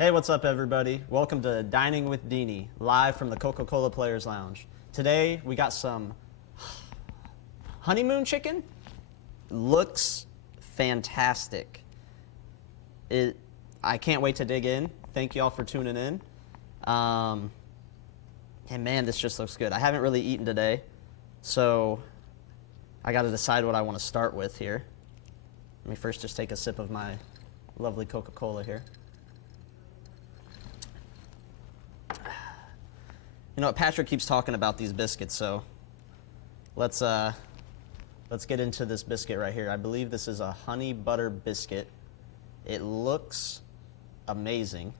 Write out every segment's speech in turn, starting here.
Hey, what's up, everybody? Welcome to Dining with Dini, live from the Coca-Cola Players Lounge. Today, we got some Honeymoon Chicken. Looks fantastic. I can't wait to dig in. Thank you all for tuning in. And man, this just looks good. I haven't really eaten today, so I got to decide what I want to start with here. Let me first just take a sip of my lovely Coca-Cola here. You know what, Patrick keeps talking about these biscuits, so let's get into this biscuit right here. I believe this is a honey butter biscuit. It looks amazing,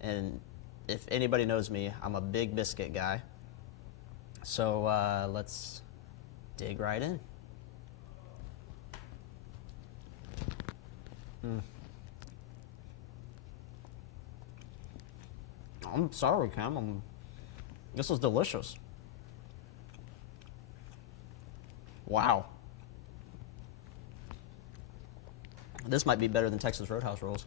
and if anybody knows me, I'm a big biscuit guy. So let's dig right in. I'm sorry, Cam. This is delicious. Wow. This might be better than Texas Roadhouse rolls.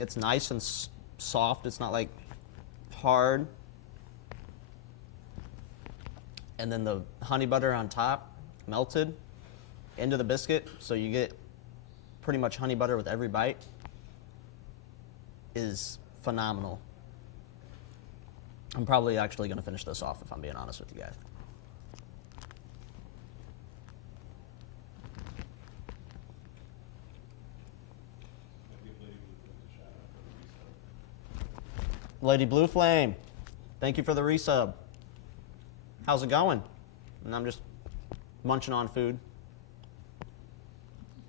It's nice and soft. It's not like hard. And then the honey butter on top, melted into the biscuit, so you get pretty much honey butter with every bite, is phenomenal. I'm probably actually going to finish this off if I'm being honest with you guys. Lady Blue Flame, thank you for the resub. How's it going? And I'm just munching on food,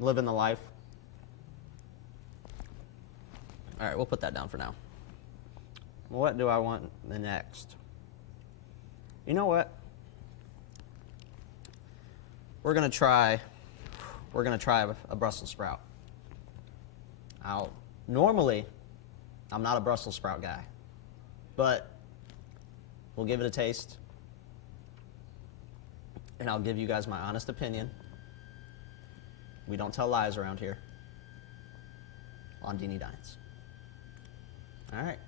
living the life. All right, we'll put that down for now. What do I want next? You know what? We're gonna try a Brussels sprout. Normally, I'm not a Brussels sprout guy, but we'll give it a taste, and I'll give you guys my honest opinion. We don't tell lies around here on Dini Dines. All right.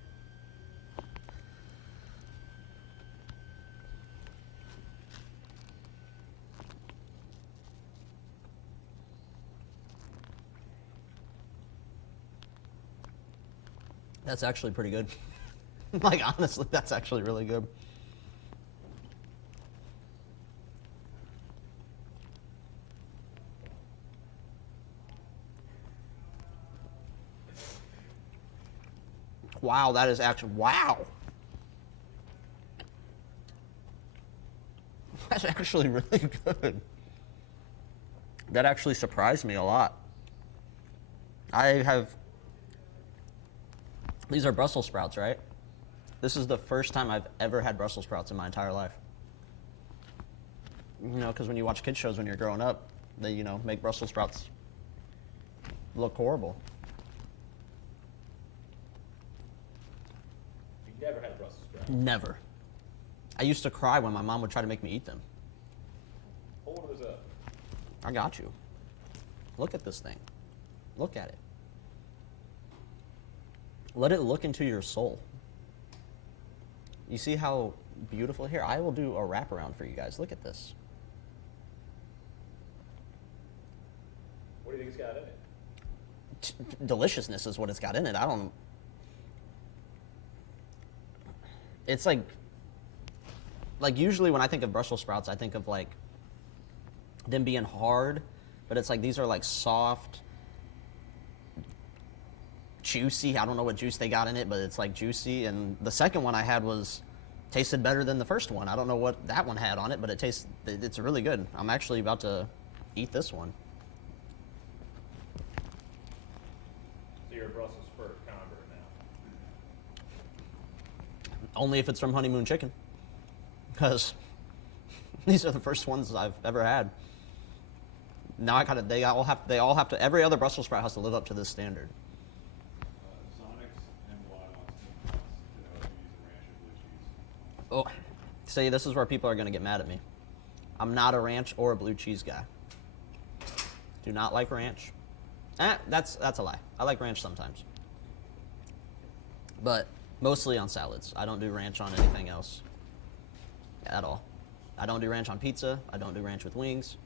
That's actually pretty good. Like, honestly, that's actually really good. Wow, that is actually, wow. That's actually really good. That actually surprised me a lot. These are Brussels sprouts, right? This is the first time I've ever had Brussels sprouts in my entire life. You know, because when you watch kids shows when you're growing up, they, make Brussels sprouts look horrible. Never had Brussels sprouts? Never. I used to cry when my mom would try to make me eat them. Hold those up. I got you. Look at this thing. Look at it. Let it look into your soul. You see how beautiful? Here, I will do a wraparound for you guys. Look at this. What do you think it's got in it? Deliciousness is what it's got in it. It's like usually when I think of Brussels sprouts, I think of like them being hard, but it's like these are like soft, juicy. I don't know what juice they got in it, but it's like juicy. And the second one I had tasted better than the first one. I don't know what that one had on it, but it's really good. I'm actually about to eat this one. So you're a Brussels sprout convert now? Only if it's from Honeymoon Chicken, because these are the first ones I've ever had. Now they all have to. Every other Brussels sprout has to live up to this standard. Oh, see, this is where people are going to get mad at me. I'm not a ranch or a blue cheese guy. Do not like ranch. That's a lie. I like ranch sometimes. But mostly on salads. I don't do ranch on anything else at all. I don't do ranch on pizza. I don't do ranch with wings.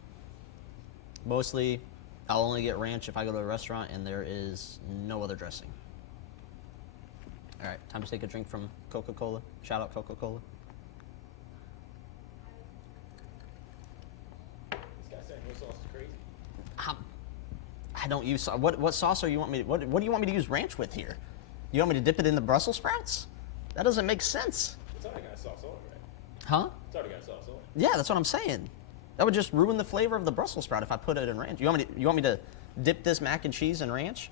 Mostly, I'll only get ranch if I go to a restaurant and there is no other dressing. All right, time to take a drink from Coca-Cola. Shout out Coca-Cola. This guy saying no sauce is crazy. I don't use what sauce are you want me to, what do you want me to use ranch with here? You want me to dip it in the Brussels sprouts? That doesn't make sense. It's already got sauce on it, right? Huh? It's already got sauce on it. Yeah, that's what I'm saying. That would just ruin the flavor of the Brussels sprout if I put it in ranch. You want me to dip this mac and cheese in ranch?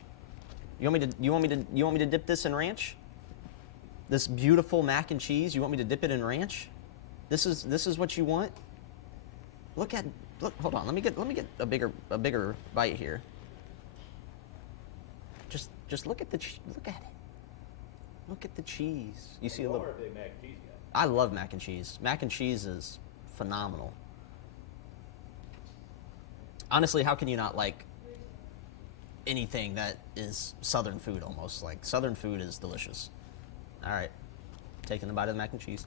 You want me to dip this in ranch? This beautiful mac and cheese, you want me to dip it in ranch? This is what you want? Look, hold on. Let me get a bigger bite here. Just look at the look at it. Look at the cheese. You see a little. You're a big mac and cheese guy. I love mac and cheese. Mac and cheese is phenomenal. Honestly, how can you not like anything that is Southern food almost? Like, Southern food is delicious. All right. Taking a bite of the mac and cheese.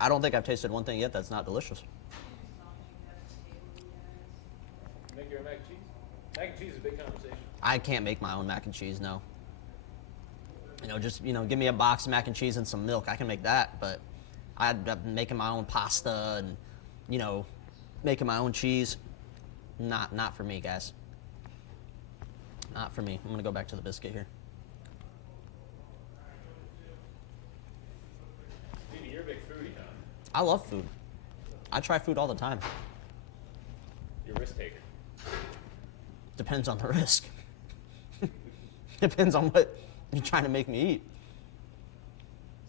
I don't think I've tasted one thing yet that's not delicious. Make your own mac and cheese? Mac and cheese is a big conversation. I can't make my own mac and cheese, no. Just give me a box of mac and cheese and some milk. I can make that, but I've been making my own pasta and, making my own cheese. Not for me, guys. Not for me. I'm gonna go back to the biscuit here. Dini, you're a big foodie, huh? I love food. I try food all the time. You're a risk taker. Depends on the risk. Depends on what you're trying to make me eat.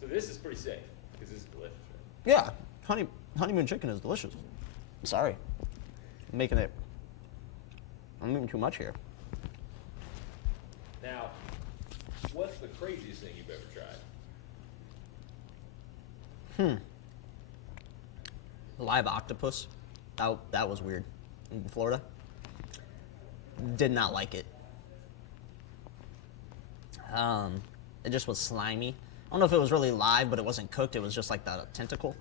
So this is pretty safe, because this is delicious, right? Yeah, honeymoon chicken is delicious. Sorry. I'm making too much here. Now, what's the craziest thing you've ever tried? Live octopus. That was weird. In Florida. Did not like it. It just was slimy. I don't know if it was really live, but it wasn't cooked. It was just like the tentacle.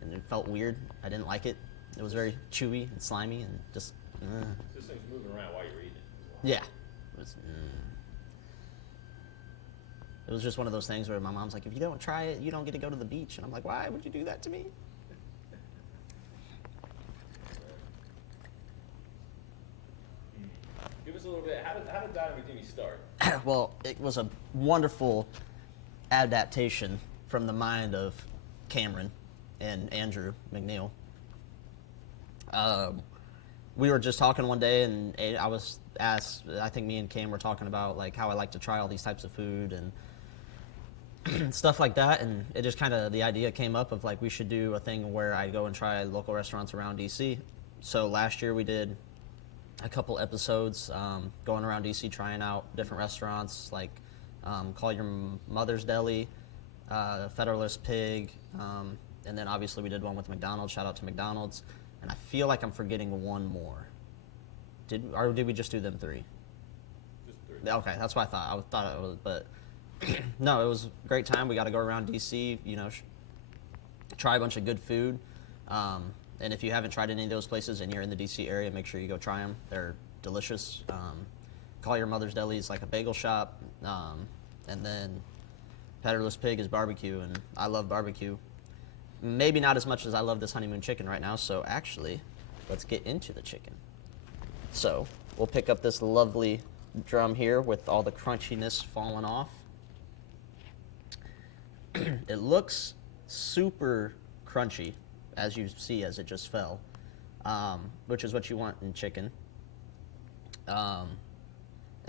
And it felt weird. I didn't like it. It was very chewy and slimy and just... This thing's moving around while you're eating it. Yeah. It was just one of those things where my mom's like, if you don't try it, you don't get to go to the beach. And I'm like, why would you do that to me? Give us a little bit. How did Dini start? Well, it was a wonderful adaptation from the mind of Cameron and Andrew McNeil. We were just talking one day, and I was asked, I think me and Cam were talking about like how I like to try all these types of food and stuff like that, and it just kind of, the idea came up of like we should do a thing where I go and try local restaurants around DC. So last year we did a couple episodes going around DC trying out different restaurants like Call Your Mother's Deli, Federalist Pig, and then obviously we did one with McDonald's. Shout out to McDonald's. And I feel like I'm forgetting one more. Did we just do them three? Just three. Okay, that's what I thought. I thought it was, but no, it was a great time. We got to go around DC, try a bunch of good food. And if you haven't tried any of those places and you're in the DC area, make sure you go try them. They're delicious. Call Your Mother's Deli is like a bagel shop. And then Federalist Pig is barbecue, and I love barbecue. Maybe not as much as I love this honeymoon chicken right now, so actually, let's get into the chicken. So, we'll pick up this lovely drum here with all the crunchiness falling off. It looks super crunchy, as you see as it just fell, which is what you want in chicken. And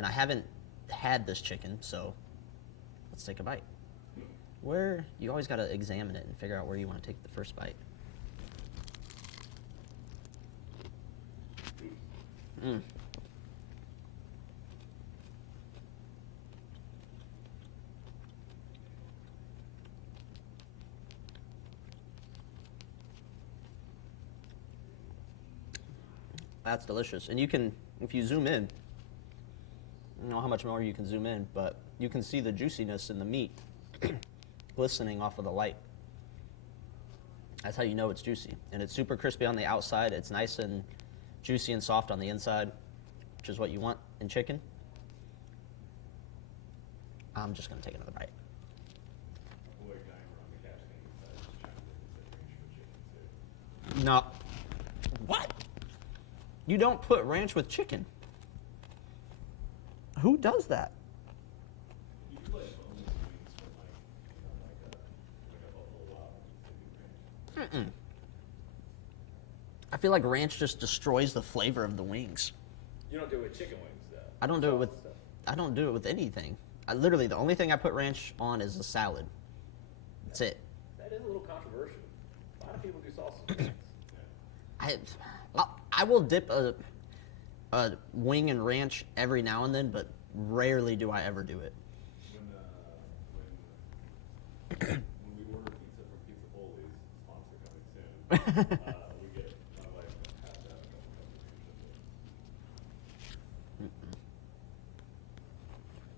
I haven't had this chicken, so let's take a bite. You always got to examine it and figure out where you want to take the first bite. That's delicious. And you can, if you zoom in, I don't know how much more you can zoom in, but you can see the juiciness in the meat glistening off of the light. That's how you know it's juicy. And it's super crispy on the outside. It's nice and juicy and soft on the inside, which is what you want in chicken. I'm just going to take another bite. No. What? You don't put ranch with chicken. Who does that? You can like boneless wings from like a Buffalo Wild Wings. I feel like ranch just destroys the flavor of the wings. You don't do it with chicken wings though. I don't do it with anything. Literally, the only thing I put ranch on is a salad. That's it. That is a little controversial. A lot of people do sauce with wings. I will dip a wing in ranch every now and then, but rarely do I ever do it. When we order pizza from Pizza Foley's, sponsor coming soon, we get my wife has to have a couple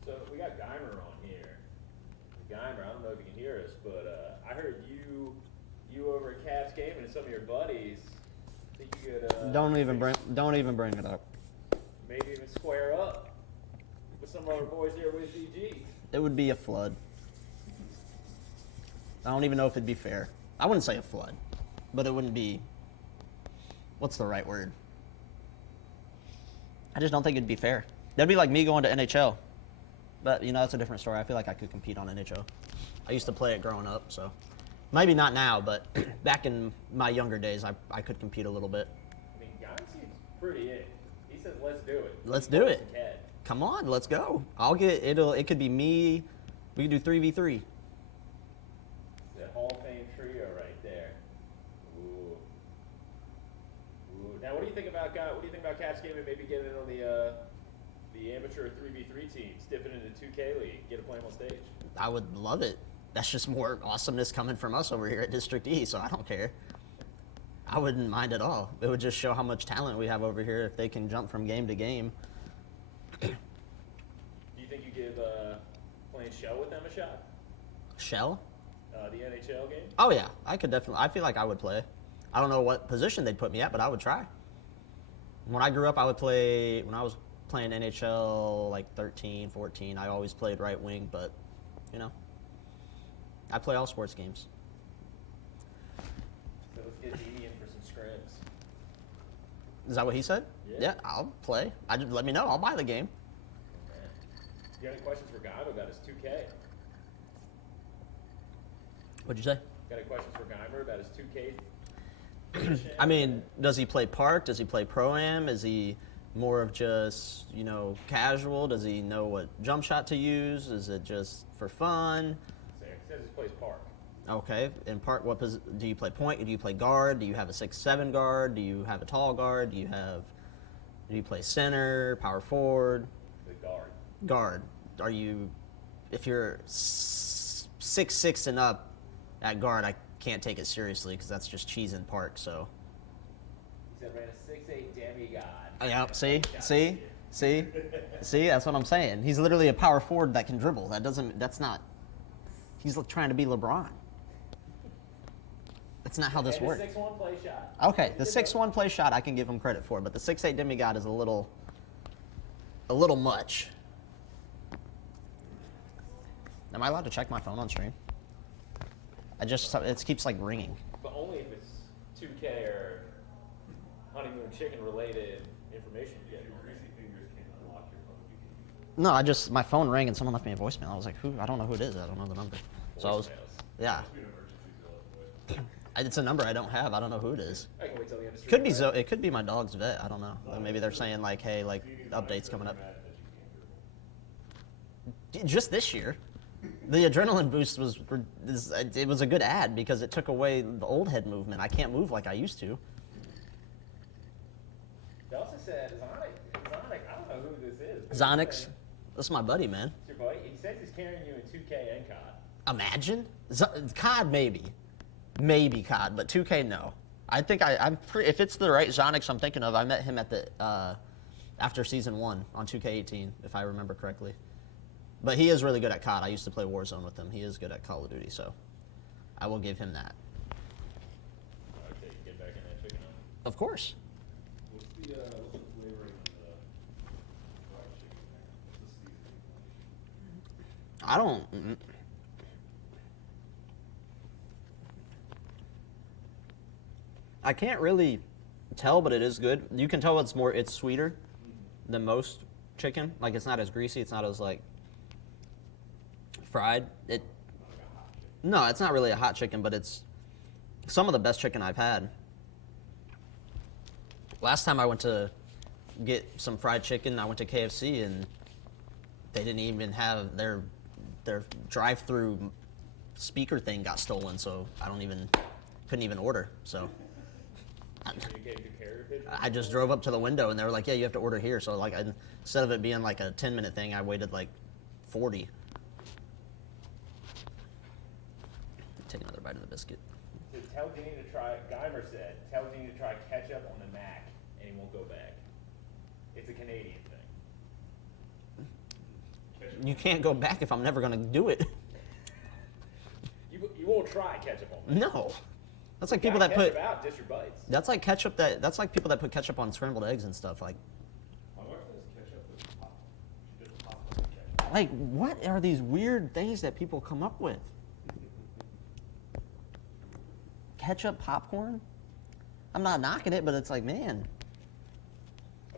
So we got Geimer on here. Geimer, I don't know if you can hear us, but I heard you over at Cavs game and some of your buddies think you could Don't even bring it up. maybe even square up with some of our boys here with D.G. It would be a flood. I don't even know if it'd be fair. I wouldn't say a flood, but it wouldn't be. What's the right word? I just don't think it'd be fair. That'd be like me going to NHL. But, that's a different story. I feel like I could compete on NHL. I used to play it growing up, so. Maybe not now, but back in my younger days, I could compete a little bit. I mean, Guy seems pretty in. He says, let's do it. Let's do it. Come on, let's go. It could be me. We could do 3v3. The Hall of Fame trio right there. Ooh. Now, what do you think about Cavs game and maybe getting in on the amateur 3v3 teams, dipping into 2K League, get a play on stage? I would love it. That's just more awesomeness coming from us over here at District E, so I don't care. I wouldn't mind at all. It would just show how much talent we have over here if they can jump from game to game. Do you think you give playing Shell with them a shot? Shell? The NHL game? Oh, yeah. I could definitely. I feel like I would play. I don't know what position they'd put me at, but I would try. When I grew up, when I was playing NHL like 13, 14, I always played right wing, but, I play all sports games. So let's get Dini in for some scrims. Is that what he said? Yeah. I'll play. Let me know. I'll buy the game. Okay. You got any questions for Guy about his 2K? What'd you say? Got any questions for Geimer about his 2K? I mean, does he play park? Does he play pro-am? Is he more of just, casual? Does he know what jump shot to use? Is it just for fun? He says he plays park. Okay. In park, do you play point? Do you play guard? Do you have a 6'7" guard? Do you have a tall guard? Do you play center, power forward? The guard. Guard. If you're 6'6" and up at guard, I can't take it seriously because that's just cheese in park, so. He said ran a 6'8" demigod. Yeah, see, that's what I'm saying. He's literally a power forward that can dribble. He's trying to be LeBron. That's not how this works. The 6'1" play shot. Okay, the 6'1" play shot I can give him credit for, but the 6'8" demigod is a little much. Am I allowed to check my phone on stream? It keeps like ringing. But only if it's 2K or Honeymoon Chicken related information you get. Your greasy fingers can't unlock your phone. No, my phone rang and someone left me a voicemail. I was like, I don't know who it is. I don't know the number. Voicemails. Yeah. It's a number I don't have. I don't know who it is. I can wait till the end of the Could be stream, It could be my dog's vet. I don't know. Maybe they're saying like, hey, like updates coming up. Just this year, the adrenaline boost was a good ad because it took away the old head movement. I can't move like I used to. They also said Zonic, I don't know who this is. Zonix, that's my buddy, man. It's your buddy. He says he's carrying you in 2K and COD. Imagine COD maybe COD, but 2K no. I think if it's the right Zonix I'm thinking of, I met him at the after season 1 on 2K18, if I remember correctly. But he is really good at COD. I used to play Warzone with him. He is good at Call of Duty, so I will give him that. Okay, get back in that chicken on. Of course. What's the flavoring of the fried chicken there? What's the seasoning? I don't. I can't really tell, but it is good. You can tell it's sweeter than most chicken. Like, it's not as greasy. It's not as like fried. No, it's not really a hot chicken, but it's some of the best chicken I've had. Last time I went to get some fried chicken, I went to KFC and they didn't even have their drive-through speaker thing got stolen, so couldn't even order. So You gave your carrier pigeon? I just drove up to the window and they were like, "Yeah, you have to order here." So like, instead of it being like a 10-minute thing, I waited like 40. Take another bite of the biscuit. So tell Dini to try, Geimer said, tell Dini to try ketchup on the Mac and he won't go back. It's a Canadian thing. You can't go back if I'm never gonna do it. You won't try ketchup on the Mac. No, that's like people Got that put. ketchup out, just your bites. That's like ketchup. That's like people that put ketchup on scrambled eggs and stuff. Like, My wife does ketchup with popcorn. She does popcorn with ketchup. like what are these weird things that people come up with? Ketchup popcorn? I'm not knocking it, but it's like, man.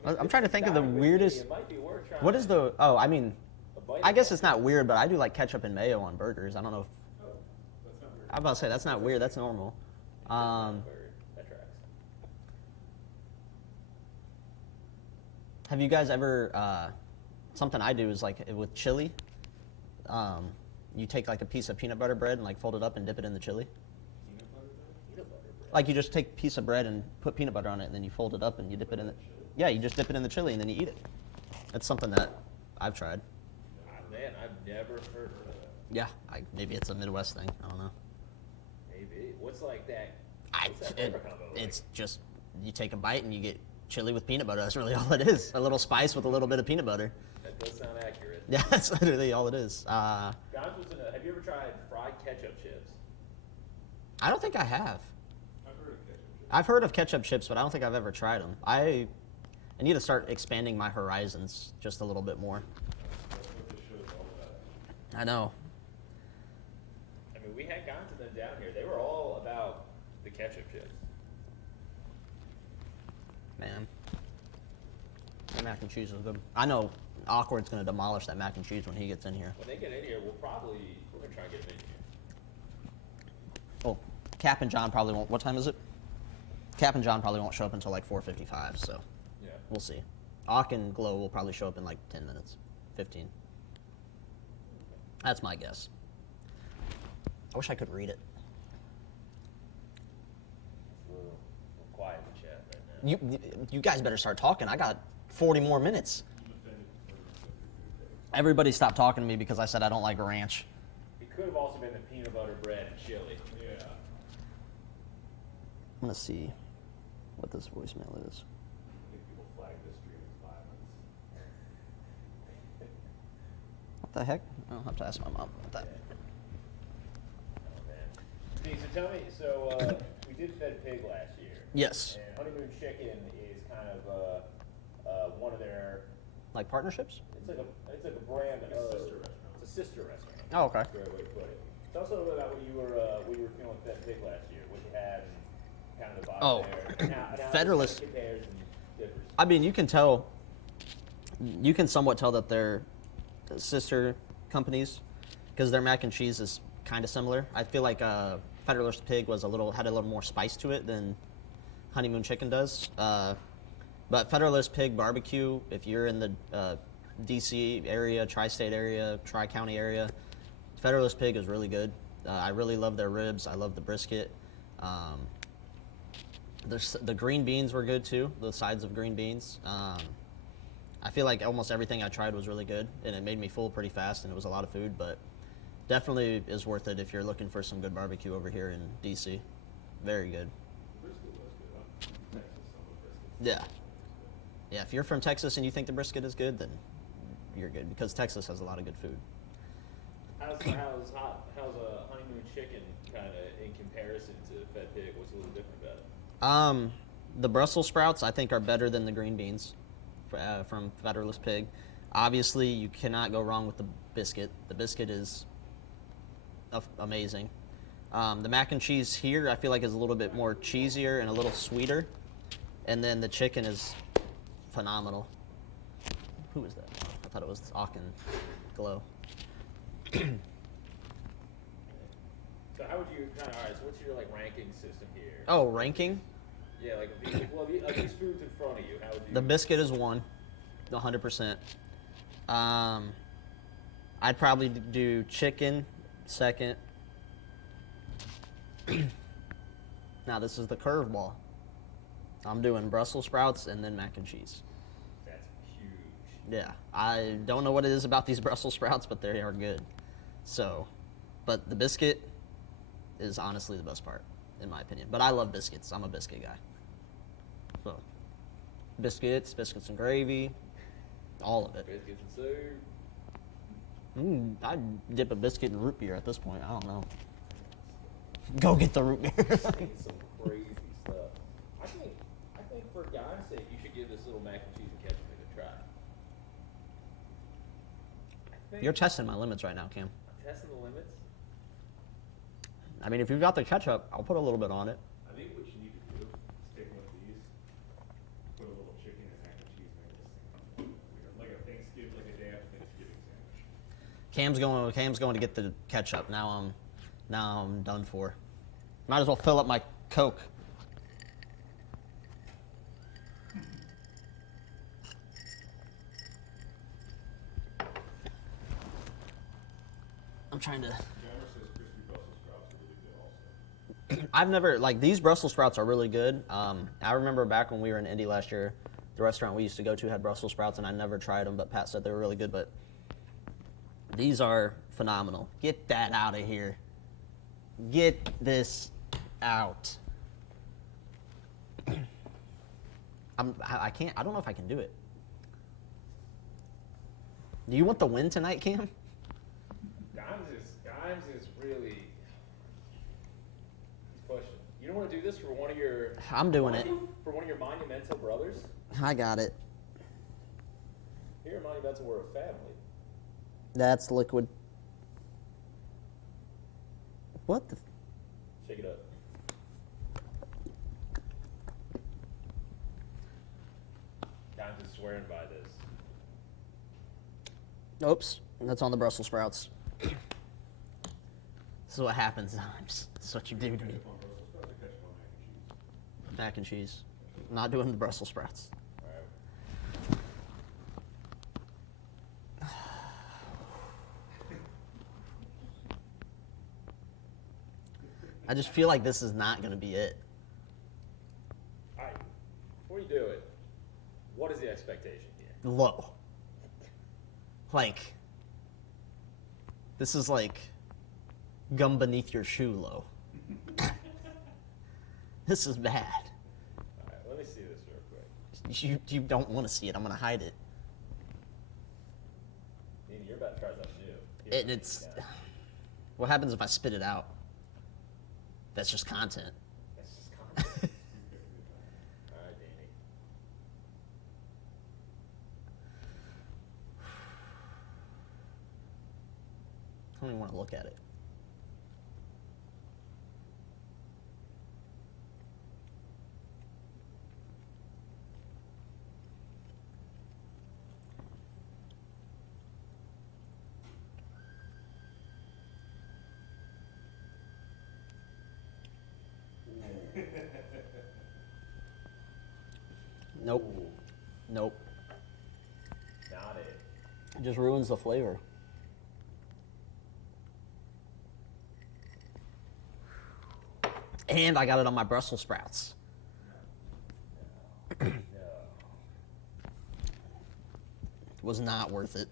I'm trying to think of the weirdest. It might be worth trying. What is the? Oh, I mean, a bite I of guess it's not weird, but I do like ketchup and mayo on burgers. I don't know. Oh, that's not weird. I'm about to say that's not weird. That's normal. That tracks. Have you guys ever? Something I do is like with chili. You take like a piece of peanut butter bread and like fold it up and dip it in the chili. Peanut butter bread? Peanut butter bread. Like you just take a piece of bread and put peanut butter on it, and then you fold it up and you dip it in the. Yeah, you just dip it in the chili and then you eat it. That's something that I've tried. Man, I've never heard of that. Yeah, maybe it's a Midwest thing. I don't know. Maybe. What's like that? What's that flavor combo like? It's just you take a bite and you get chili with peanut butter. That's really all it is. A little spice with a little bit of peanut butter. That does sound accurate. Yeah, that's literally all it is. Guys, have you ever tried fried ketchup chips? I don't think I have. I've heard of ketchup chips. I've heard of ketchup chips, but I don't think I've ever tried them. I need to start expanding my horizons just a little bit more. That's what this show is all about. I know. I mean, we had gone to them down here. They were all about the ketchup chips. Man. The mac and cheese is good. I know Awkward's going to demolish that mac and cheese when he gets in here. When they get in here, we're gonna try and get them in here. Well, Cap and John probably won't. What time is it? Cap and John probably won't show up until like 4:55, so Yeah. we'll see. Awk and Glow will probably show up in like 10 minutes, 15. That's my guess. I wish I could read it. It's a little quiet in the chat right now. You guys better start talking. I got 40 more minutes. I'm offended for food take. Everybody stopped talking to me because I said I don't like ranch. It could have also been the peanut butter bread and chili. Yeah. I'm going to see what this voicemail is. I think people flag this stream as violence. What the heck? I'll have to ask my mom about that. Oh man. See, so tell me, we did Fed Pig last year. Yes. And Honeymoon Chicken is kind of one of their. Like partnerships? It's like a brand. Like a sister restaurant. It's a sister restaurant. Oh, okay. That's a great way to put it. Tell us a little bit about what you were feeling with Fed Pig last year. What you had and kind of the vibe Oh, there. Now Federalist- it compares and differs. I mean, you can somewhat tell that they're sister companies because their mac and cheese is kind of similar. I feel like Federalist Pig had a little more spice to it than Honeymoon Chicken does. But Federalist Pig barbecue, if you're in the DC area, tri-state area, tri-county area, Federalist Pig is really good. I really love their ribs. I love the brisket. The green beans were good too. The sides of green beans. I feel like almost everything I tried was really good, and it made me full pretty fast, and it was a lot of food. But definitely is worth it if you're looking for some good barbecue over here in DC. Very good. Brisket was Yeah. Yeah, if you're from Texas and you think the brisket is good, then you're good because Texas has a lot of good food. How's a honeymoon chicken kind of in comparison to fed pig? What's a little different about it? The Brussels sprouts I think are better than the green beans from Federalist Pig. Obviously, you cannot go wrong with the biscuit. The biscuit is amazing. The mac and cheese here I feel like is a little bit more cheesier and a little sweeter. And then the chicken is phenomenal. Who is that? I thought it was Aachen Glow. So how would you kind of, all right, so what's your like ranking system here? Oh, ranking? Yeah, like these foods in front of you, how would you? The biscuit is 1, 100%. I'd probably do chicken second. Now this is the curveball. I'm doing Brussels sprouts and then mac and cheese. That's huge. Yeah, I don't know what it is about these Brussels sprouts, but they are good. So, but the biscuit is honestly the best part, in my opinion. But I love biscuits. I'm a biscuit guy. So, biscuits and gravy, all of it. Biscuits and soup. I'd dip a biscuit in root beer at this point. I don't know. Go get the root beer. Some crazy stuff. I think for God's sake, you should give this little mac and cheese and ketchup thing a try. You're testing my limits right now, Cam. I'm testing the limits. I mean, if you've got the ketchup, I'll put a little bit on it. I think what you need to do is take one of these, put a little chicken and mac and cheese, make this thing like a Thanksgiving, like a day after Thanksgiving sandwich. Cam's going to get the ketchup. Now I'm done for. Might as well fill up my Coke. I'm trying to. Jammer says crispy Brussels sprouts are really good also. I've never these Brussels sprouts are really good. I remember back when we were in Indy last year, the restaurant we used to go to had Brussels sprouts, and I never tried them. But Pat said they were really good. But these are phenomenal. Get that out of here. Get this out. I can't. I don't know if I can do it. Do you want the win tonight, Cam? Dimes is really. He's pushing. You don't want to do this for one of your. I'm doing it. For one of your monumental brothers. I got it. Here at Monumental, we're a family. That's liquid. What the? Shake it up. Dimes is swearing by this. Oops, that's on the Brussels sprouts. This is what happens, Dimes. This is what you do to me. Ketchup on Brussels sprouts or ketchup on Mac and cheese. I'm not doing the Brussels sprouts. All right. I just feel like this is not going to be it. All right. Before you do it, what is the expectation here? Low. Like, this is like gum beneath your shoe low. This is bad. All right. Let me see this real quick. You don't want to see it. I'm going to hide it. Dini, you're about to try something new. It's. What happens if I spit it out? That's just content. That's just content. All right, Dini. I don't even want to look at it. Nope. Ooh, Nope. not it. It just ruins the flavor. And I got it on my Brussels sprouts. No. Was not worth it.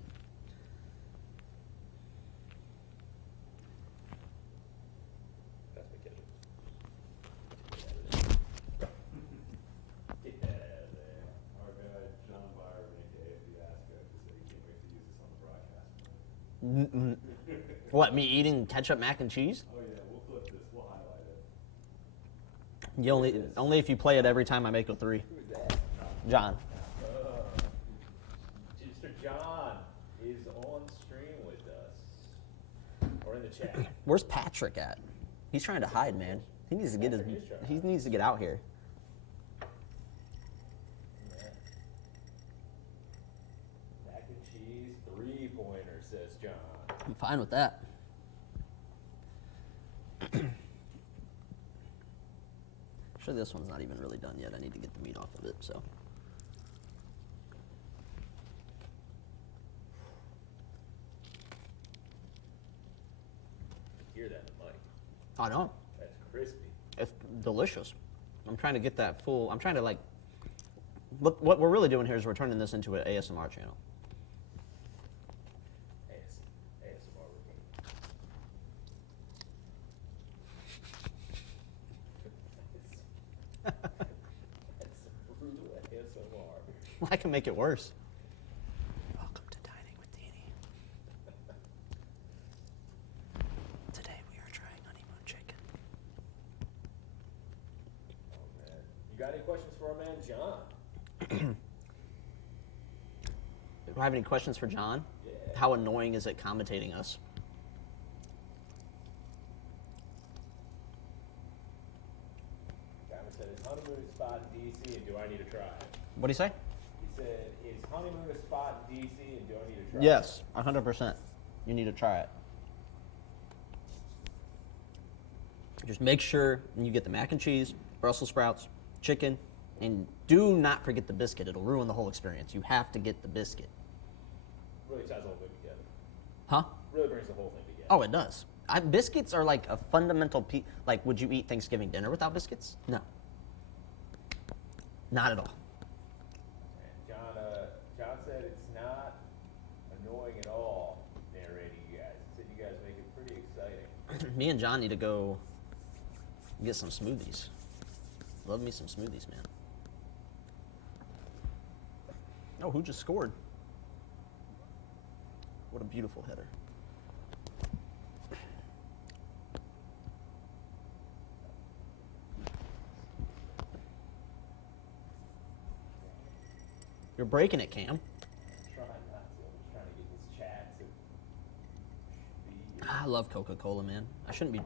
That's my ketchup. Get that out of there. What, me eating ketchup mac and cheese? Oh yeah, we'll flip this. We'll highlight it. You only if you play it every time I make a 3. Who's that? John. Mr. John is on stream with us. Or in the chat. Where's Patrick at? He's trying to hide, man. He needs to get his. He needs to get out here. Yeah. Mac and cheese 3-pointer, says John. I'm fine with that. Sure, this one's not even really done yet. I need to get the meat off of it. So. Hear that in the mic. I know. That's crispy. It's delicious. I'm trying to get that full. I'm trying to like. What we're really doing here is we're turning this into an ASMR channel. ASMR routine. That's brutal ASMR. I can make it worse. Welcome to Dining with Dini. Today we are trying honeymoon chicken. Oh man. You got any questions for our man John? Do I have any questions for John? Yeah. How annoying is it commentating us? Gavin said, is honeymoon spot in DC and do I need to try it? What do you say? He said, is honeymoon a spot in DC and do I need to try it? Yes, 100%. You need to try it. Just make sure you get the mac and cheese, Brussels sprouts, chicken, and do not forget the biscuit. It'll ruin the whole experience. You have to get the biscuit. Really ties the whole thing together. Huh? Really brings the whole thing together. Oh, it does. Biscuits are like a fundamental piece. Like, would you eat Thanksgiving dinner without biscuits? No. Not at all. And John said it's not annoying at all narrating you guys. He said you guys make it pretty exciting. Me and John need to go get some smoothies. Love me some smoothies, man. Oh, who just scored? What a beautiful header. You're breaking it, Cam. I'm trying not to. I'm just trying to get this chat to be. I love Coca-Cola, man. I shouldn't be.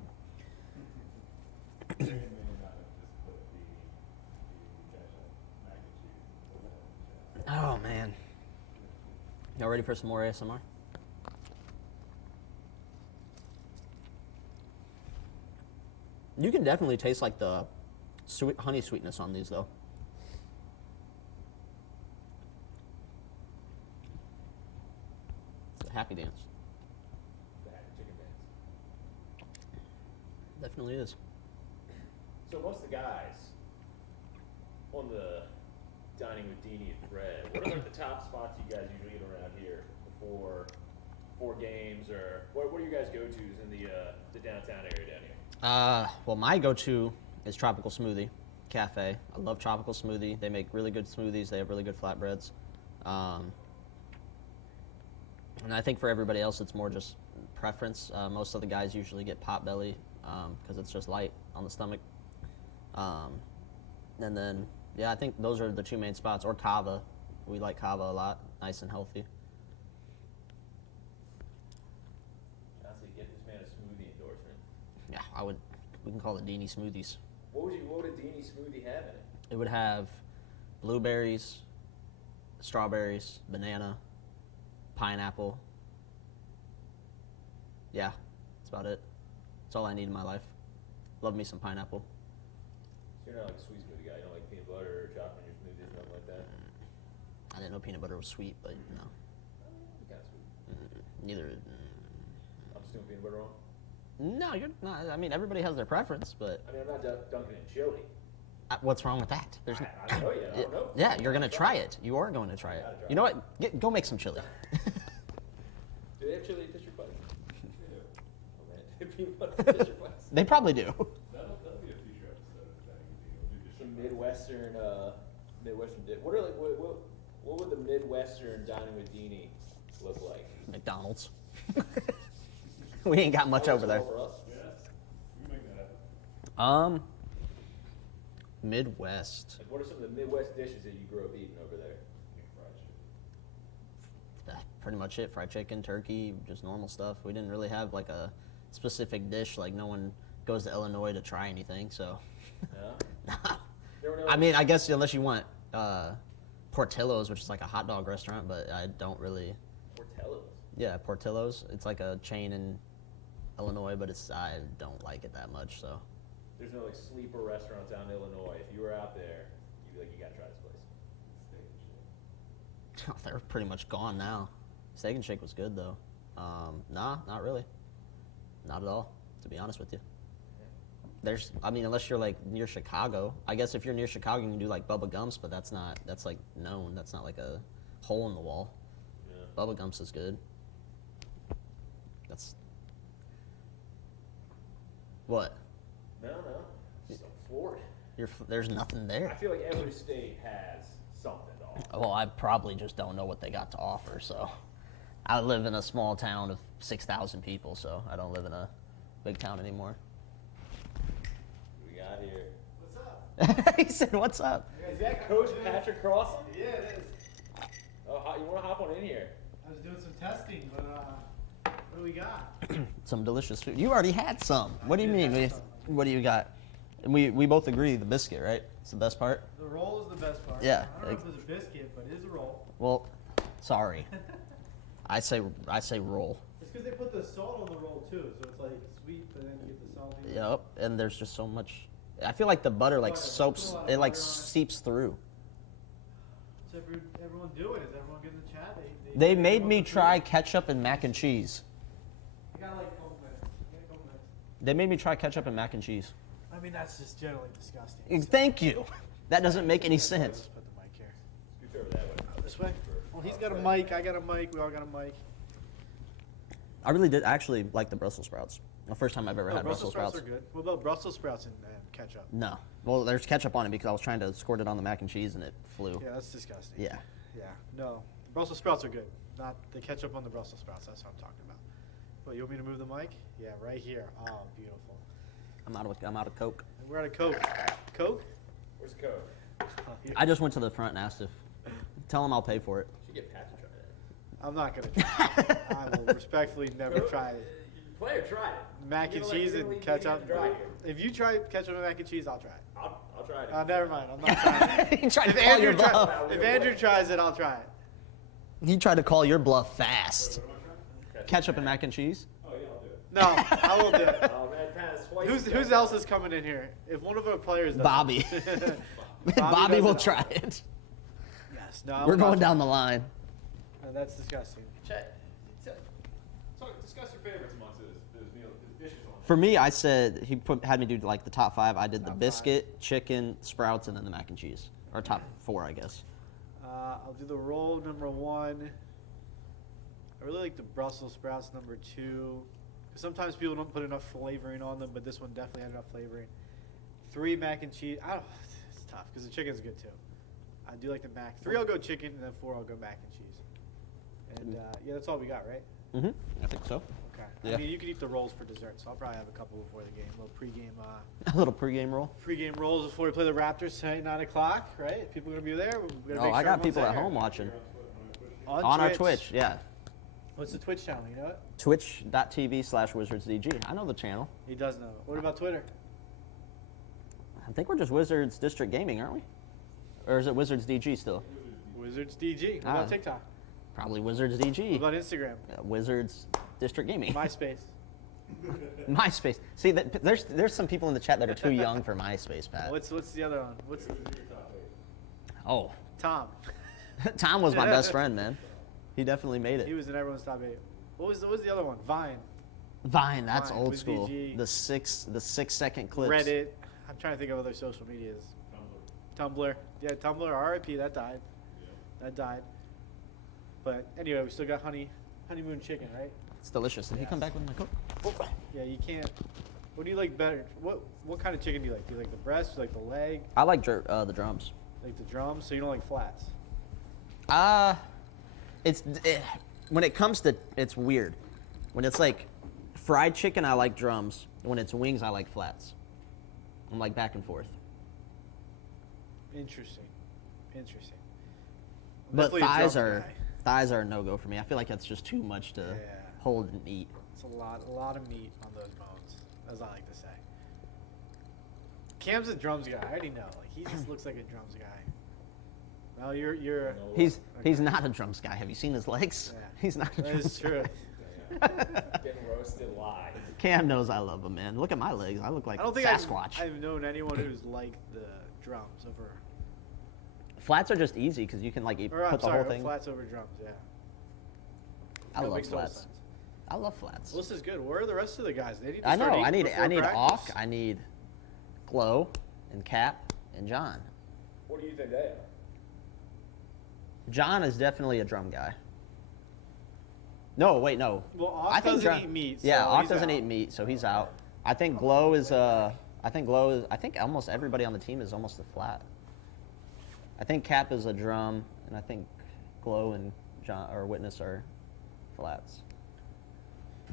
They may not have just put the ketchup mac and cheese in the chat. Oh, man. Y'all ready for some more ASMR? You can definitely taste like the sweet honey sweetness on these, though. It's a happy dance. The happy chicken dance. Definitely is. So most of the guys on the Dining with Dini thread, what are like the top spots you guys usually get around here before games, or what are your guys' go-tos in the downtown area down here? Well, my go-to is Tropical Smoothie Cafe. I love Tropical Smoothie. They make really good smoothies. They have really good flatbreads. And I think for everybody else, it's more just preference. Most of the guys usually get Potbelly because it's just light on the stomach. And then, yeah, I think those are the two main spots. Or Kava. We like Kava a lot. Nice and healthy. Honestly, get this man a smoothie endorsement. Yeah, we can call it Dini Smoothies. What would a Dini smoothie have in it? It would have blueberries, strawberries, banana, pineapple. Yeah, that's about it. That's all I need in my life. Love me some pineapple. So you're not like a sweet smoothie guy. You don't like peanut butter or chocolate in your smoothies, nothing like that? I didn't know peanut butter was sweet, but no. It's kind of sweet. Neither. I'm just doing peanut butter wrong. No, you're not. I mean, everybody has their preference, but I mean, I'm not dunking in chili. what's wrong with that? There's. I don't know yet. I don't know. Yeah, you're gonna try it. You are going to try it. Gotta try You know what? Go make some chili. Do they have chili at District Place? Oh man, peanut butter at District Place. They probably do. That'll be a future episode of Dining with Dini. We'll do Some District Midwestern what are like what would the Midwestern Dining with Dini look like? McDonald's. We ain't got much That works over there. well for us. Yeah, we can make that happen. Midwest. Like, what are some of the Midwest dishes that you grew up eating over there? Fried chicken. That's pretty much it. Fried chicken, turkey, just normal stuff. We didn't really have like a specific dish. Like no one goes to Illinois to try anything. So, Yeah. There were no I mean, I guess unless you want Portillo's, which is like a hot dog restaurant, but I don't really. Portillo's. Yeah, Portillo's. It's like a chain in Illinois, but I don't like it that much. So. There's no like sleeper restaurants out in Illinois. If you were out there, you'd be like, you gotta try this place. Steak and shit. They're pretty much gone now. Steak and Shake was good though. Nah, not really. Not at all, to be honest with you. I mean, unless you're like near Chicago. I guess if you're near Chicago, you can do like Bubba Gumps, but that's like known. That's not like a hole in the wall. Yeah. Bubba Gumps is good. That's. What? No. Just I'm floored. There's nothing there. I feel like every state has something to offer. Well, I probably just don't know what they got to offer. So, I live in a small town of 6,000 people, so I don't live in a big town anymore. We got here. What's up? He said, "What's up?" Is that Coach Patrick Crossan? Yeah, it is. Oh, you want to hop on in here? I was doing some testing, but what do we got? Some delicious food. You already had some. What do you did mean? have some. What do you got? And we both agree the biscuit, right? It's the best part. The roll is the best part. Yeah. I don't know if it's a biscuit, but it is a roll. Well, sorry. I say roll. It's because they put the salt on the roll too, so it's like sweet, but then you get the salty. Yep. And there's just so much. I feel like the butter like Butter. soaks. Put a lot of It like butter on it. seeps through. What's everyone doing? Is everyone getting the chat? They made me try ketchup and mac and cheese. You got like a couple minutes. You got a couple minutes. They made me try ketchup and mac and cheese. I mean, that's just generally disgusting. Thank you. That doesn't make any Let's sense. put the mic here. Scoot over that way. This way? Well, he's got a mic. I got a mic. We all got a mic. I really did actually like the Brussels sprouts. The first time I've ever had Brussels Brussels sprouts are good. What about Brussels sprouts and ketchup? No. Well, there's ketchup on it because I was trying to squirt it on the mac and cheese and it flew. Yeah, that's disgusting. Yeah. Yeah. No. Brussels sprouts are good. Not the ketchup on the Brussels sprouts. That's what I'm talking about. Well, you want me to move the mic? Yeah, right here. Oh, beautiful. I'm out of Coke. And we're out of Coke. Coke? Where's the code? Here. I just went to the front and asked if. Tell them I'll pay for it. Should get Pat to try that. I'm not gonna try it. I will respectfully never try it. Player, try it. Mac and cheese and ketchup. If you try ketchup and mac and cheese, I'll try it. I'll try it. Never mind. I'm not trying it. He tried to If call your Andrew, bluff. if Andrew tries it, I'll try it. He tried to call your bluff fast. What am I trying? Ketchup and mac and cheese. Oh yeah, I'll do it. No, I won't do it. Oh man, Pat is twice. Who's else is coming in here? If one of our players does Bobby. it. Bobby does will it. try it. Yes. No, We're I'm going not- down the line. No, that's disgusting. Chet. Discuss your favorites amongst those dishes on. For me, I said had me do like the top 5. I did the Top biscuit, chicken, sprouts, and then the mac and cheese. Or top 4, I guess. I'll do the roll number 1. I really like the Brussels sprouts number 2. 'Cause sometimes people don't put enough flavoring on them, but this one definitely had enough flavoring. 3 mac and cheese. It's tough because the chicken's good too. I do like the mac. 3 I'll go chicken, and then 4 I'll go mac and cheese. And yeah, that's all we got, right? Mm-hmm. I think so. Okay. Yeah. I mean, you can eat the rolls for dessert, so I'll probably have a couple before the game. A little pregame. A little pregame roll. Pregame rolls before we play the Raptors tonight, 9 o'clock, right? People are gonna be there. We gotta Oh, make I sure got people everyone's at there. home watching. On On our Twitch, yeah. What's the Twitch channel? You know it? Twitch.tv/Wizards D.G. I know the channel. He does know it. What about Twitter? I think we're just Wizards District Gaming, aren't we? Or is it Wizards D.G. still? Wizards D.G. What Ah. about TikTok? Probably Wizards What D.G. about Instagram? Wizards District Gaming. MySpace. MySpace. See, there's some people in the chat that are too young for MySpace, Pat. What's the other one? What's Oh, Tom? Tom was my best friend, man. He definitely made He it. was in everyone's top 8. What was the other one? Vine, Vine, that's Vine, old Wiz school. DG. The 6-second clips. Reddit. I'm trying to think of other social medias. Tumblr. Yeah, Tumblr. RIP. That died. That died. But anyway, we still got honeymoon chicken, right? It's delicious. Did he come back with my Coke? Yeah, you can't. What do you like better? What kind of chicken do you like? Do you like the breast? Do you like the leg? I like the drums. Like the drums? So you don't like flats? When it comes to, it's weird. When it's like fried chicken, I like drums. When it's wings, I like flats. I'm like back and forth. Interesting. I'm But definitely a thighs drums are guy. thighs are a no-go for me. I feel like that's just too much to Yeah. hold and eat. It's a lot of meat on those bones, as I like to say. Cam's a drums guy. I already know. Like he just looks like a drums guy. Well, you're. He's not a drums guy. Have you seen his legs? Yeah. He's not a That drums is true. Getting roasted live. Cam knows I love him, man. Look at my legs. I look like I don't think Sasquatch. I've known anyone who's liked the drums over. Flats are just easy because you can like Or I'm put the sorry, whole thing. flats over drums. Yeah. I That love makes total flats. sense. I love flats. Well, this is good. Where are the rest of the guys? They need to I start know. eating I need before Auk. practice. I need Glow and Cap and John. What do you think they are? John is definitely a drum guy. No, wait, no. Well, Auk I think doesn't eat meat. So Yeah, Auk he's doesn't out. eat meat, so he's out. I think Glow is. I think almost everybody on the team is almost a flat. I think Cap is a drum, and I think Glow and John or Witness are flats.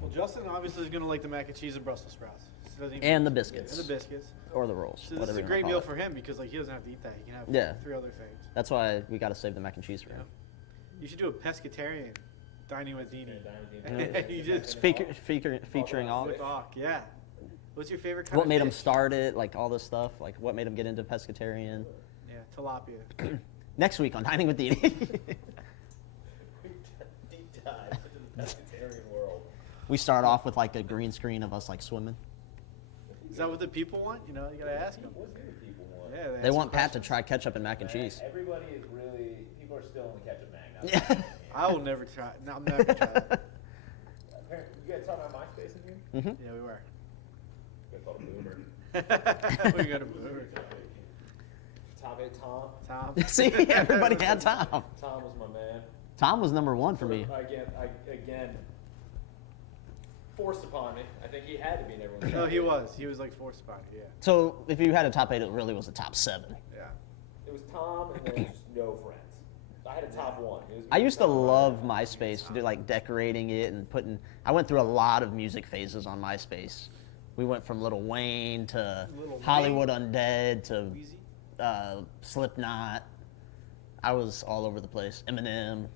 Well, Justin obviously is going to like the mac and cheese and Brussels sprouts. So doesn't even- And the biscuits. And the biscuits. Or the rolls. So this is whatever a you great wanna meal call for it. him because like he doesn't have to eat that. He can have Yeah. 3 other things. That's why we got to save the mac and cheese for him. You should do a pescatarian dining with Dini. You It's just featuring all. with Auk, yeah. What's your favorite kind What of made him fish? start it? Like all this stuff. Like what made him get into pescatarian. Yeah, tilapia. Next week on Dining with Dini. Deep dive into the pescatarian world. We start off with like a green screen of us like swimming. Is that what the people want? You know, you gotta ask them. What do people want? Yeah, They ask want some Pat to questions. try ketchup and mac and cheese. Everybody is really, people are still on the ketchup mag. Yeah. I will never try. No, I'm never try that. Apparently, you guys talking about MySpace in here? Mm-hmm. Yeah, we were. You guys called a boomer. we got a boomer. Top 8 Tom. Tom. See, everybody had Tom. Tom was my man. Tom was number one for me. Again, forced upon me. I think he had to be in everyone's No, top he eight. was. He was like 4th spot. Yeah. So if you had a top 8, it really was a top 7. Yeah. It was Tom and then just no friends. I had a top 1. It was I me, used to Tom, love Ryan. MySpace, do like decorating it and putting. I went through a lot of music phases on MySpace. We went from Lil Wayne to Lil Wayne? Hollywood Undead to Weezy? Slipknot. I was all over the place. Eminem.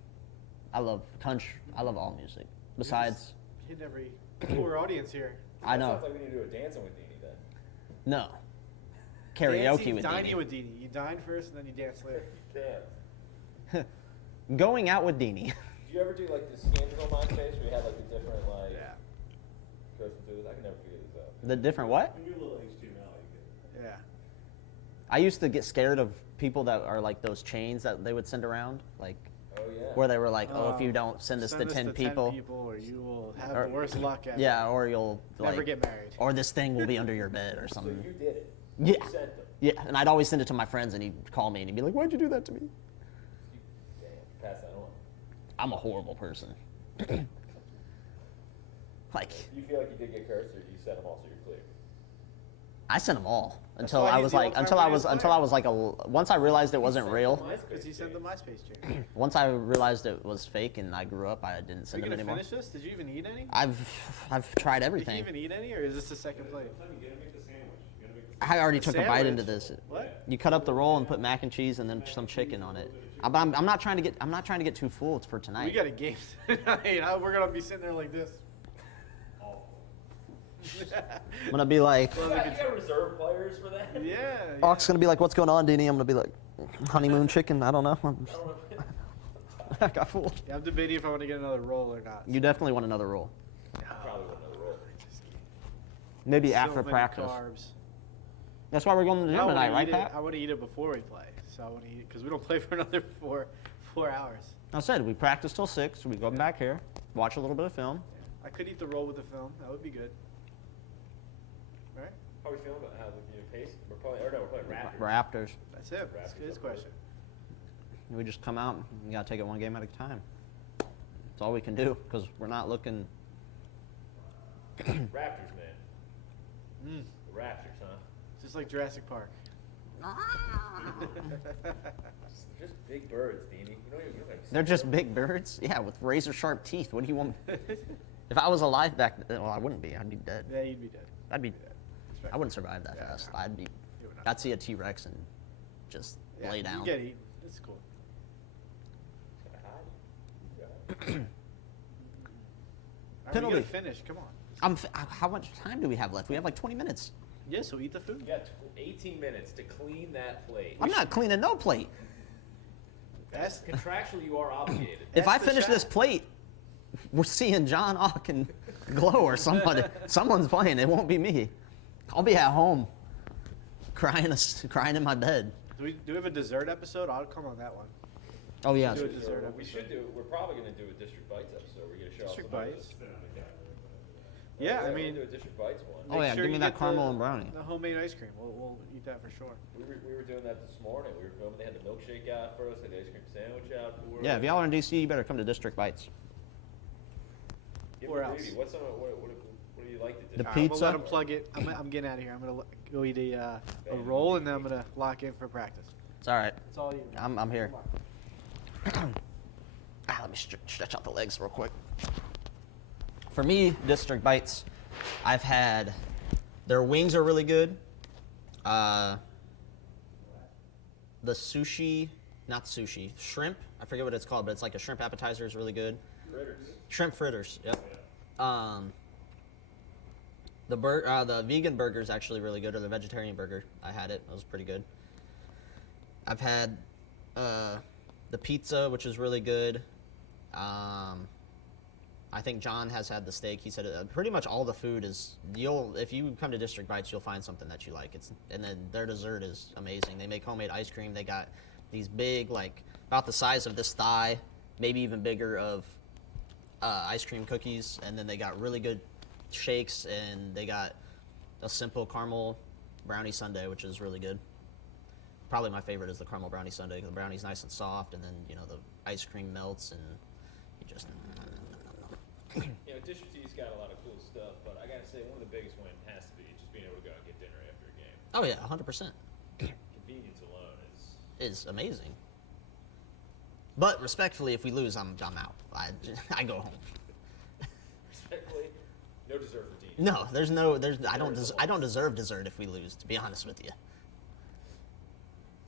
I love country. I love all music. Besides, Hit every poor audience here. I know. Sounds like we need to do a dancing with Dini then. No. Karaoke Dancing, with dining Dini. with Dini. You dine first and then you dance later. Damn. Going out with Dini. Did you ever do like the scandals on MySpace where you had like the different like Yeah. coasting through this? I can never figure this out. The different what? You do a little HTML, you Yeah. I used to get scared of people that are like those chains that they would send around, like Oh yeah. where they were like, "Oh, if you don't send this to 10 people, or you will have Or- the worst luck ever. yeah, or you'll Never like, get married. or this thing will be under your bed or So something." you did it. Yeah. You sent them. Yeah, and I'd always send it to my friends, and he'd call me and he'd be like, "Why'd you do that to me?" Damn. Pass that on. I'm a horrible person. Like, Do you feel like you did get cursed, or do you send them all so you're clear? I sent them all That's until why I he's was the like, all-time until I greatest was like once I realized it wasn't real. Because he sent the MySpace chick. Once I realized it was fake and I grew up, I didn't Are send you them gonna anymore. finish this? Did you even eat any? I've tried Did you everything. even eat any, or is this the second plate? gotta make the sandwich. You gotta make the I already took a bite Sandwich? into this. What? You cut up the roll and put mac and cheese and then some chicken on it. I'm not trying to get too full for We tonight. got a game tonight. We're gonna be sitting there like this. I'm gonna be like, You got reserve players for that? Yeah. Ark's gonna be like, "What's going on, Dini?" I'm gonna be like, "Honeymoon Chicken." I don't know. I got fooled. Yeah, I'm debating if I want to get another roll or not. You definitely want another roll. Probably want another roll. Maybe So after many practice. Carbs. That's why we're going to the I gym wanna tonight, right, eat Pat? I want to eat it before we play. So I want to eat it because we don't play for another four hours. I said we practice till 6. We go back here, watch a little bit of film. I could eat the roll with the film. That would be good. Right? How are we feeling about how the pace? We're playing Raptors. Raptors. That's it. That's his question. We just come out. And we gotta take it one game at a time. That's all we can do because we're not looking. Raptors, man. Mm. The Raptors, huh? Just like Jurassic Park. Just big birds, Dini. You don't even They're just big birds. Yeah, with razor sharp teeth. What do you want? If I was alive back then, well, I wouldn't be. I'd be dead. Yeah, you'd be dead. I'd be. Respect. I wouldn't survive that Yeah, fast. no. I'd be. You would not. I'd see a T-Rex and just Yeah, lay down. You get eaten. It's cool. Penalty. We gotta finish. Come on. How much time do we have left? We have like 20 minutes. Yeah, so eat the food. You got 18 minutes to clean that plate. I'm not cleaning no plate. That's Contractually, you are obligated. If I That's the finish this chat. plate, we're seeing John Ock and Glow or somebody. Someone's playing. It won't be me. I'll be at home, crying in my bed. Do we have a dessert episode? I'll come on that one. Oh yeah. Do a dessert We episode. should do. We're probably going to do a District Bites episode. We're going to show District off some of Bites. this. Yeah, I we're mean, gonna do a District Bites one. Oh, make yeah, sure give me you that get caramel the- and brownie. The homemade ice cream. We'll eat that for sure. We were doing that this morning. We were filming. They had the milkshake out for us. Had the ice cream sandwich out for us. Yeah, if y'all are in DC, you better come to District Bites. Give Where me a else? preview. What do you like to do? The Alright, I'm pizza? gonna let him plug it. I'm getting out of here. I'm gonna go eat a roll and then I'm gonna lock in for practice. It's all right. It's all you. I'm here. Come on. Let me stretch out the legs real quick. For me, District Bites, I've had their wings are really good. The sushi, not sushi, shrimp. I forget what it's called, but it's like a shrimp appetizer is really good. Fritters. Shrimp fritters. Yep. The vegan burger is actually really good, or the vegetarian burger. I had it. It was pretty good. I've had the pizza, which is really good. I think John has had the steak. He said pretty much all the food is if you come to District Bites, you'll find something that you like. And then their dessert is amazing. They make homemade ice cream. They got these big, like about the size of this thigh, maybe even bigger, of ice cream cookies. And then they got really good shakes, and they got a simple caramel brownie sundae, which is really good. Probably my favorite is the caramel brownie sundae because the brownie's nice and soft, and then the ice cream melts, and you just. District T's got a lot of cool stuff, but I gotta say one of the biggest wins has to be just being able to go out and get dinner after a game. Oh yeah, 100%. Convenience alone Is amazing. But respectfully, if we lose, I'm out. I go home. respectfully, no dessert for Dini. No, I don't deserve dessert if we lose. To be honest with you.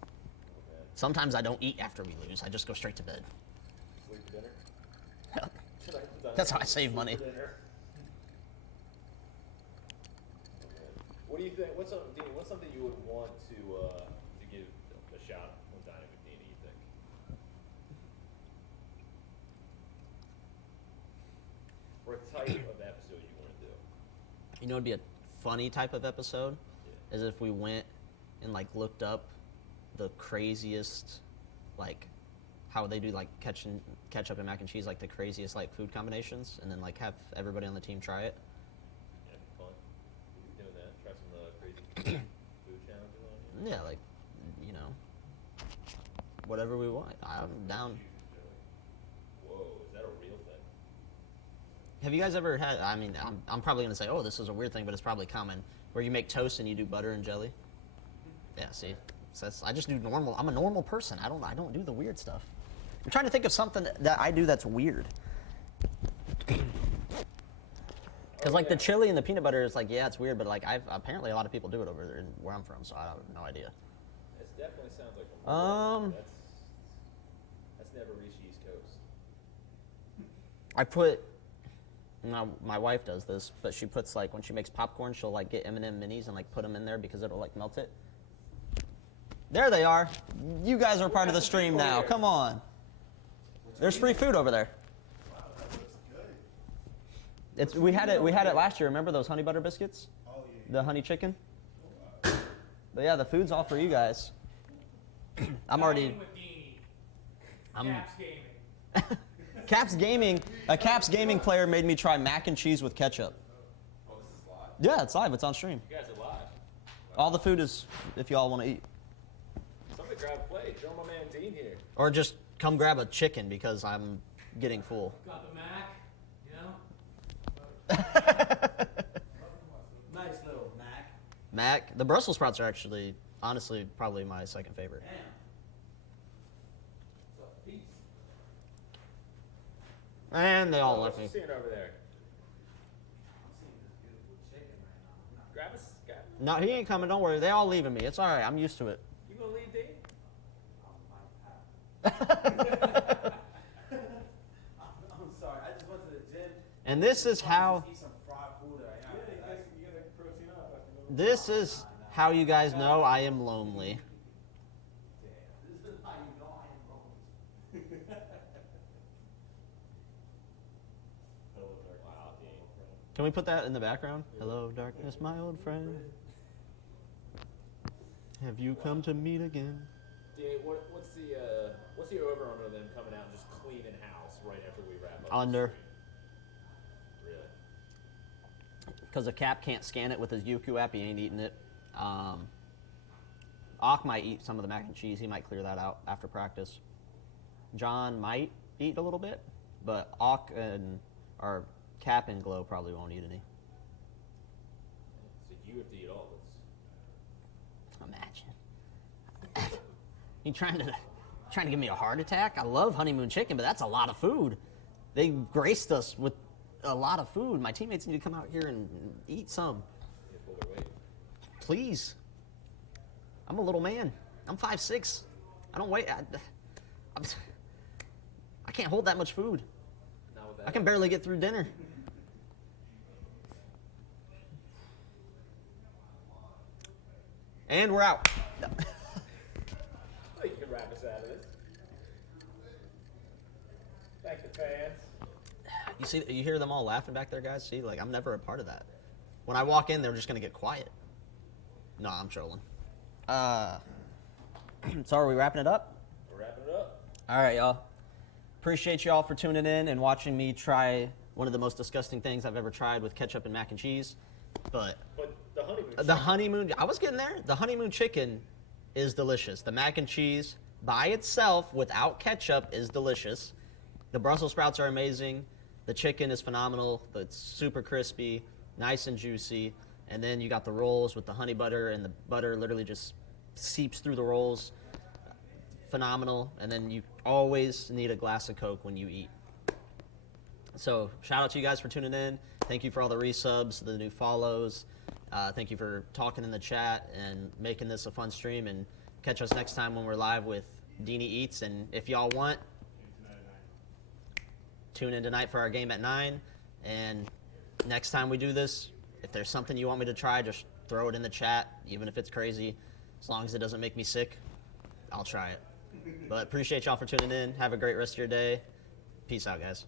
Okay. Sometimes I don't eat after we lose. I just go straight to bed. Sleep for dinner. That's how I save Sleep money. for dinner. Okay. What do you think? What's something you would want to give a shot on dining with Dini? You think? Or a type of episode you want to do? You know, it'd be a funny type of episode, is if we went and looked up the craziest, how they do ketchup and mac and cheese, the craziest food combinations, and then have everybody on the team try it. Yeah, fun. Doing that. Try some crazy food challenges on here. Yeah, whatever we want. I'm down. Whoa, is that a real thing? Have you guys ever had? I mean, I'm probably gonna say, oh, this is a weird thing, but it's probably common, where you make toast and you do butter and jelly. Yeah, see, I just do normal. I'm a normal person. I don't do the weird stuff. I'm trying to think of something that I do that's weird. Because the chili and the peanut butter is yeah, it's weird, but apparently a lot of people do it over there where I'm from, so I have no idea. This definitely sounds like a that's never reached East Coast. I put. My wife does this, but she puts when she makes popcorn, she'll get M&M minis and put them in there because it'll melt it. There they are. You guys are part of the stream now. Come on. There's free food over there. Wow, that looks good. We had it last year. Remember those honey butter biscuits? Oh, yeah. The honey chicken? But yeah, the food's all for you guys. I'm already. Dining with Dini. I'm- Caps Gaming. A Caps Gaming player made me try mac and cheese with ketchup. Oh, this is live? Yeah, it's live. It's on stream. You guys are live. All the food is if y'all want to eat. Somebody grab a plate. Show my man Dean here. Or just come grab a chicken because I'm getting full. Got the Mac, Nice little Mac. Mac, the Brussels sprouts are actually, honestly, probably my second favorite. Damn. It's a piece. And they all left What me. you seeing over there? Grab us. Grab us. No, he ain't coming. Don't worry. They all leaving me. It's all right. I'm used to it. You gonna leave, Dini? I'm sorry. I just went to the gym. And this is how. Just eat some fried food. You gotta protein up after the This is how you guys know I am lonely. This is how you know I am wrong. Wow, Dini. Can we put that in the background? Hello, darkness, my old friend. Have you come to meet again? Dini, what's the over under them coming out and just cleaning house right after we wrap up? Under. The stream? Really? Because the Cap can't scan it with his UQ app, he ain't eating it. Ock might eat some of the mac and cheese. He might clear that out after practice. John might eat a little bit, but Ock and or Cap and Glow probably won't eat any. So you have to eat all this. Imagine. You trying to give me a heart attack? I love Honeymoon Chicken, but that's a lot of food. They graced us with a lot of food. My teammates need to come out here and eat some. You pull their weight. Please. I'm a little man. I'm 5'6". I don't weigh. I can't hold that much food. Not with that. I can barely get through dinner. And we're out. I think you can wrap us out of this. Thank the fans. You hear them all laughing back there, guys? See, like, I'm never a part of that. When I walk in, they're just going to get quiet. No, I'm trolling. So are we wrapping it up? We're wrapping it up. All right, y'all. Appreciate y'all for tuning in and watching me try one of the most disgusting things I've ever tried with ketchup and mac and cheese. But But the honeymoon. the honeymoon, I was getting there. The honeymoon chicken is delicious. The mac and cheese by itself without ketchup is delicious. The Brussels sprouts are amazing. The chicken is phenomenal. It's super crispy, nice and juicy. And then you got the rolls with the honey butter, and the butter literally just seeps through the rolls. Phenomenal. And then you always need a glass of Coke when you eat. So shout out to you guys for tuning in. Thank you for all the resubs, the new follows. Thank you for talking in the chat and making this a fun stream. And catch us next time when we're live with Dini Eats. And if y'all want, tune in tonight for our game at 9. And next time we do this, if there's something you want me to try, just throw it in the chat, even if it's crazy. As long as it doesn't make me sick, I'll try it. But appreciate y'all for tuning in. Have a great rest of your day. Peace out, guys.